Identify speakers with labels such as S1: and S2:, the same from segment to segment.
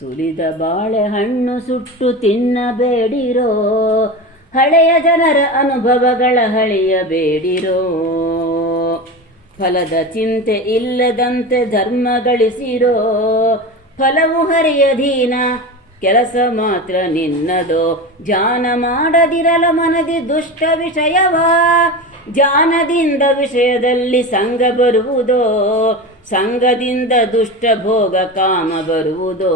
S1: ಸುಲಿದ ಬಾಳೆಹಣ್ಣು ಸುಟ್ಟು ತಿನ್ನಬೇಡಿರೋ, ಹಳೆಯ ಜನರ ಅನುಭವಗಳ ಹಳೆಯಬೇಡಿರೋ. ಫಲದ ಚಿಂತೆ ಇಲ್ಲದಂತೆ ಧರ್ಮ ಗಳಿಸಿರೋ, ಫಲವು ಹರಿಯಧೀನ ಕೆಲಸ ಮಾತ್ರ ನಿನ್ನದೋ. ಜಾನ ಮಾಡದಿರಲ ಮನದಿ ದುಷ್ಟ ವಿಷಯವ. ಜಾನದಿಂದ ವಿಷಯದಲ್ಲಿ ಸಂಘ ಬರುವುದೋ, ಸಂಘದಿಂದ ದುಷ್ಟ ಭೋಗ ಕಾಮ ಬರುವುದೋ,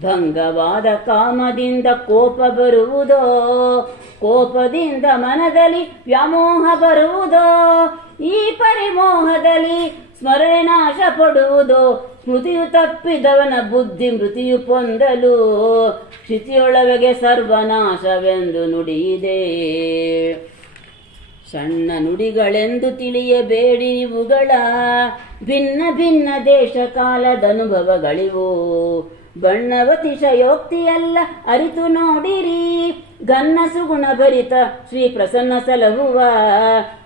S1: ಭಂಗವಾದ ಕಾಮದಿಂದ ಕೋಪ ಬರುವುದೋ, ಕೋಪದಿಂದ ಮನದಲ್ಲಿ ವ್ಯಾಮೋಹ ಬರುವುದೋ, ಈ ಪರಿಮೋಹದಲ್ಲಿ ಸ್ಮರಣೆ ನಾಶ ಪಡುವುದೋ, ಸ್ಮೃತಿಯು ತಪ್ಪಿದವನ ಬುದ್ಧಿ ಮೃತಿಯು ಪೊಂದಲು, ಕ್ಷಿತಿಯೊಳಗೆ ಸರ್ವನಾಶವೆಂದು ನುಡಿಯಿದೆ. ಸಣ್ಣ ನುಡಿಗಳೆಂದು ತಿಳಿಯಬೇಡಿ ಇವುಗಳ. ಭಿನ್ನ ಭಿನ್ನ ದೇಶ ಕಾಲದ ಅನುಭವಗಳಿವು. ಬಣ್ಣವತಿಶಯೋಕ್ತಿಯಲ್ಲ, ಅರಿತು ನೋಡಿರಿ. ಘನ್ನ ಸುಗುಣ ಭರಿತ ಶ್ರೀ ಪ್ರಸನ್ನ ಸಲಹುವ.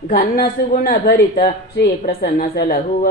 S1: ಘನ್ನ ಸುಗುಣ ಭರಿತ ಶ್ರೀ ಪ್ರಸನ್ನ ಸಲಹುವ.